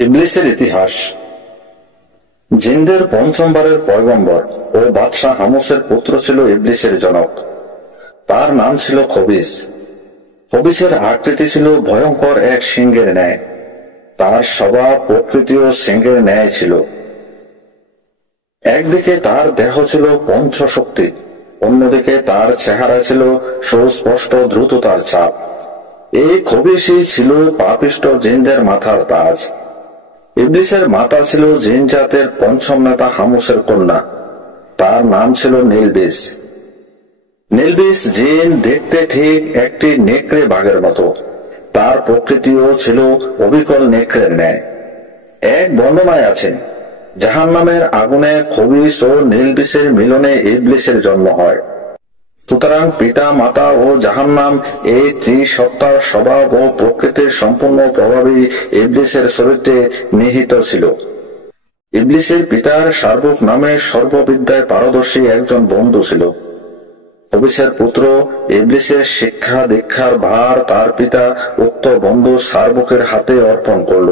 ইবলিসের ইতিহাস। জিনদের পঞ্চমবারের পয়গম্বর ও বাদশাহ হামুসের পুত্র ছিল ইবলিসের জনক। তার নাম ছিল খবিস। খবিসের আকৃতি ছিল ভয়ঙ্কর এক সিংহের ন্যায়। তার স্বভাব প্রকৃতিও সিংহের ন্যায় ছিল। একদিকে তার দেহ ছিল পঞ্চশক্তি, অন্যদিকে তার চেহারা ছিল সুস্পষ্ট দ্রুততার ছাপ। এই খবিসই ছিল পাপিষ্ট জিনদের মাথার তাজ। ইবলিসের মাতা ছিল জিন জাতের পঞ্চম নেতা হামুসের কন্যা। তার নাম ছিল নীলবিস। নীলবিস জিন দেখতে ঠিক একটি নেকড়ে বাঘের মতো। তার প্রকৃতিও ছিল অবিকল নেকড়ের ন্যায়। এক বর্ণনায় আছে, জাহান্নামের আগুনে খবিস ও নীলবিসের মিলনে ইবলিসের জন্ম হয়। সুতরাং পিতা, মাতা ও জাহান্নাম এই ত্রিসত্তার স্বভাব ও প্রকৃতির সম্পূর্ণ প্রভাবই ইবলিসের চরিত্রে নিহিত ছিল। ইবলিসের পিতার শারবুক নামে সর্ববিদ্যায় পারদর্শী একজন বন্ধু ছিল। খবিসের পুত্র ইবলিসের শিক্ষা দীক্ষার ভার তার পিতা উক্ত বন্ধু শারবুকের হাতে অর্পণ করল।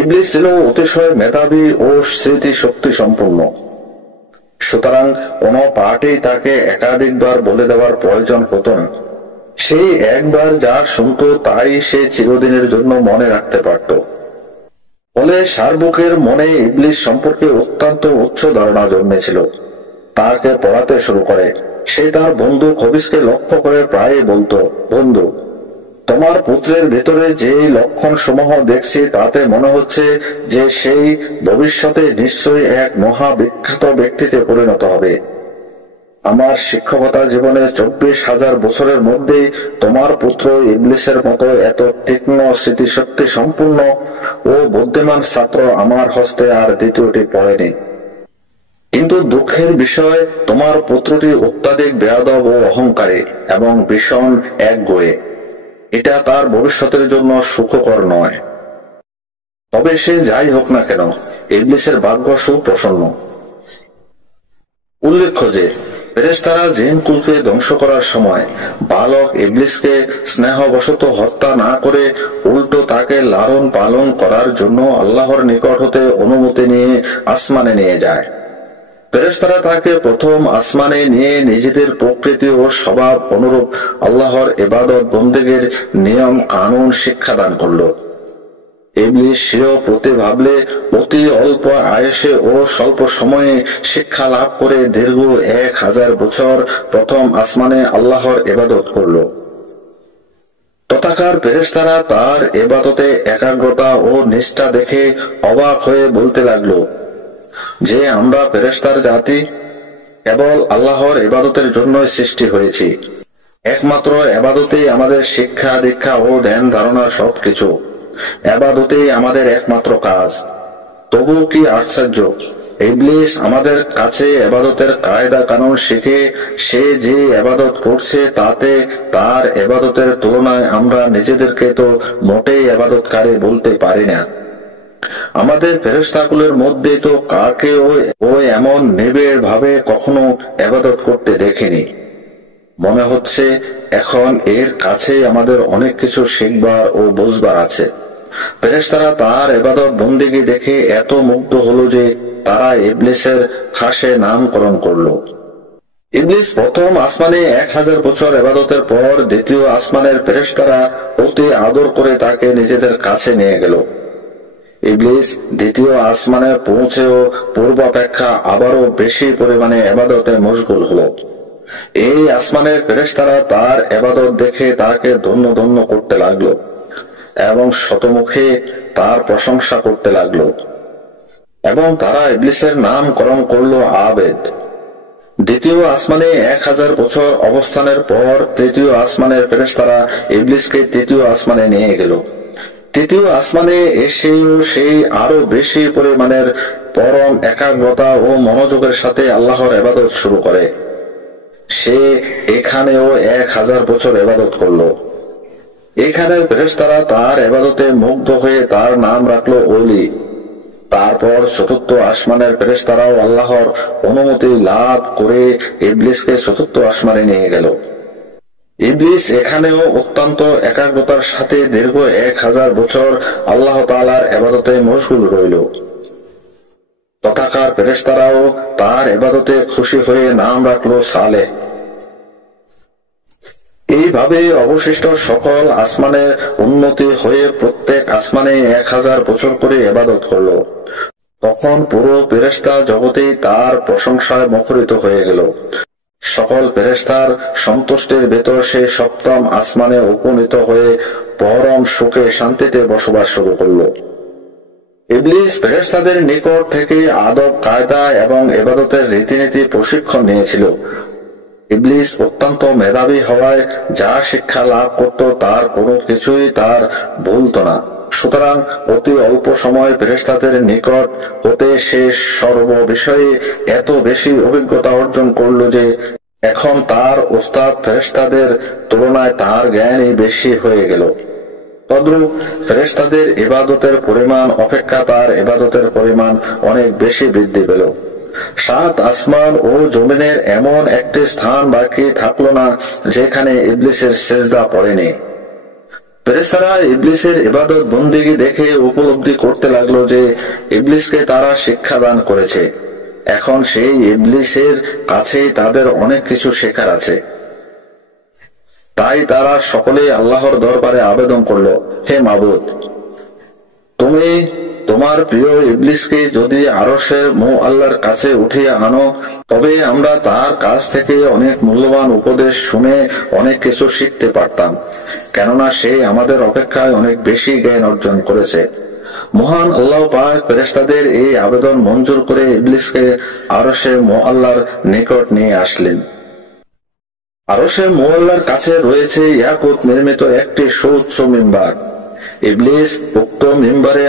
ইবলিস ছিল অতিশয় মেধাবী ও স্মৃতি শক্তি সম্পন্ন। সুতরাং কোন পাঠই তাকে একাধিকবার বলে দেওয়ার প্রয়োজন হতো না। সেই একবার যা শুনত তাই সে চিরদিনের জন্য মনে রাখতে পারত। ফলে শারবুকের মনে ইবলিস সম্পর্কে অত্যন্ত উচ্চ ধারণা জন্মেছিল। তাকে পড়াতে শুরু করে। সে তার বন্ধু খবিসকে লক্ষ্য করে প্রায় বলতো, বন্ধু, তোমার পুত্রের ভেতরে যে লক্ষণ সমূহ দেখছি তাতে মনে হচ্ছে যে সেই ভবিষ্যতে নিশ্চয়ই এক মহাবিখ্যাত ব্যক্তিতে পরিণত হবে। আমার শিক্ষকতা জীবনে 24,000 বছরের মধ্যে তোমার পুত্র ইবলিসের মতো এত তীক্ষ্ণ স্মৃতিশক্তি সম্পূর্ণ ও বুদ্ধিমান ছাত্র আমার হস্তে আর দ্বিতীয়টি পড়েনি। কিন্তু দুঃখের বিষয়, তোমার পুত্রটি অত্যাধিক বেয়াদব ও অহংকারী এবং ভীষণ একগুঁয়ে। এটা তার ভবিষ্যতের জন্য সুখকর নয়। তবে সে যাই হোক না কেন, ইবলিসের ভাগ্য সুপ্রসন্ন। উল্লেখ্য যে ফেরেশতারা জিন কুলকে ধ্বংস করার সময় বালক ইবলিসকে স্নেহবশত হত্যা না করে উল্টো তাকে লালন পালন করার জন্য আল্লাহর নিকট হতে অনুমতি নিয়ে আসমানে নিয়ে যায়। ফেরেশতারা তাকে প্রথম আসমানে নিয়ে নিজেদের প্রকৃতি ও স্বভাব অনুরূপ আল্লাহর ইবাদত বন্দেগীর নিয়ম কানুন শিক্ষাদান করল। ইবলিস সেও প্রতি ভাবলে অতি অল্প আয়সে ও স্বল্প সময়ে শিক্ষা লাভ করে দীর্ঘ 1000 বছর প্রথম আসমানে আল্লাহর ইবাদত করল। তথাকার ফেরেশতারা তার ইবাদতে একাগ্রতা ও নিষ্ঠা দেখে অবাক হয়ে বলতে লাগলো যে আমরা ফেরেশতার জাতি, কেবল আল্লাহর ইবাদতের জন্যই সৃষ্টি হয়েছি। একমাত্র ইবাদতেই আমাদের শিক্ষা দীক্ষা ও ধ্যান ধারণা সবকিছু। ইবাদতেই আমাদের একমাত্র কাজ। তবু কি আশ্চর্য, ইবলিস আমাদের কাছে ইবাদতের কায়দা কানুন শিখে সে যে ইবাদত করছে তাতে তার ইবাদতের তুলনায় আমরা নিজেদেরকে তো মোটেই ইবাদতকারী বলতে পারি না। আমাদের ফেরেশতাকুলের মধ্যে তো কাকে ও এমন নিবিড় ভাবে কখনো ইবাদত করতে দেখিনি। মনে হচ্ছে এখন এর কাছে আমাদের অনেক কিছু শিখবার ও বুঝবার আছে। ফেরেশতারা তার ইবাদত বন্দেগী দেখে এত মুগ্ধ হলো যে তারা ইবলিসের খাসে নামকরণ করল। ইবলিস প্রথম আসমানে 1000 বছর ইবাদতের পর দ্বিতীয় আসমানের ফেরেশতারা অতি আদর করে তাকে নিজেদের কাছে নিয়ে গেল। ইবলিস দ্বিতীয় আসমানে পৌঁছেও পূর্বাপেক্ষা আবারও বেশি পরিমাণে ইবাদতে মশগুল হলো। এই আসমানের ফেরেশতারা তার ইবাদত দেখে তাকে ধন্য ধন্য করতে লাগলো এবং শতমুখে তার প্রশংসা করতে লাগলো এবং তারা ইবলিসের নামকরণ করলো আবেদ। দ্বিতীয় আসমানে 1000 বছর অবস্থানের পর তৃতীয় আসমানের ফেরেশতারা ইবলিসকে তৃতীয় আসমানে নিয়ে গেল। তৃতীয় আসমানে এসেও সেই আরো বেশি পরিমাণের পরম একাগ্রতা ও মনোযোগের সাথে আল্লাহর ইবাদত শুরু করে। সে এখানেও 1000 বছর ইবাদত করলো। এখানে ফেরেশতারা তার ইবাদতে মুগ্ধ হয়ে তার নাম রাখলো ওলি। তারপর চতুর্থ আসমানের ফেরেশতারাও আল্লাহর অনুমতি লাভ করে ইবলিসকে চতুর্থ আসমানে নিয়ে গেল। ইবলিস এখানেও অত্যন্ত একাগ্রতার সাথে দীর্ঘ 1000 বছর আল্লাহ তাআলার ইবাদতে মশগুল রইল। তথাকার ফেরেশতারাও তার ইবাদতে খুশি হয়ে নাম রাখলো সালেহ। এইভাবে অবশিষ্ট সকল আসমানের উন্নতি হয়ে প্রত্যেক আসমানে 1000 বছর করে ইবাদত করলো। তখন পুরো ফেরেশতা জগতেই তার প্রশংসায় মুখরিত হয়ে গেল। সকল ফেরেশতার সন্তুষ্টির ভেতর সে সপ্তম আসমানে উপনীত হয়ে পরম সুখে শান্তিতে বসবাস শুরু করল। ইবলিস ফেরেশতাদের নিকট থেকে আদব কায়দা এবং ইবাদতের রীতিনীতি প্রশিক্ষণ নিয়েছিল। ইবলিস অত্যন্ত মেধাবী হওয়ায় যা শিক্ষা লাভ করত তার কোনো কিছুই তার ভুলত না। সুতরাং অতি অল্প সময় ফেরেশতাদের নিকট হতে সে সর্ব বিষয়ে এত বেশি অভিজ্ঞতা অর্জন করল যে এখন তার ওস্তাদ ফেরেশতাদের তুলনায় তার জ্ঞানই বেশি হয়ে গেল। তদ্রূপ ফেরেশতাদের ইবাদতের পরিমাণ অপেক্ষা তার ইবাদতের পরিমাণ অনেক বেশি বৃদ্ধি পেল। 7 আসমান ও জমিনের এমন একটি স্থান বাকি থাকলো না যেখানে ইবলিসের সিজদা পড়েনি। ফেরেশতারা ইবলিসের ইবাদত বন্দেগী দেখে উপলব্ধি করতে লাগলো যে ইবলিসকে তারা শিক্ষা দান করেছে। এখন সেই ইবলিসের কাছেই তাদের অনেক কিছু শেখার আছে। তাই তারা সকলেই আল্লাহর দরবারে আবেদন করল, হে মাবুদ, তুমি তোমার প্রিয় ইবলিসকে যদি আরশের মুআল্লার কাছে উঠিয়ে আনো তবে আমরা তার কাছ থেকে অনেক মূল্যবান উপদেশ শুনে অনেক কিছু শিখতে পারতাম, কেননা সে আমাদের অপেক্ষায় অনেক বেশি জ্ঞান অর্জন করেছে। মহান আল্লাহ পাক ফেরেশতাদের এই আবেদন মঞ্জুর করে ইবলিসকে আরশের মুআল্লার নিকট নিয়ে আসলেন। আরশের মুআল্লার কাছে রয়েছে ইয়াকুত নির্মিত একটি সুউচ্চ মিম্বার। ইবলিস উক্ত মিম্বারে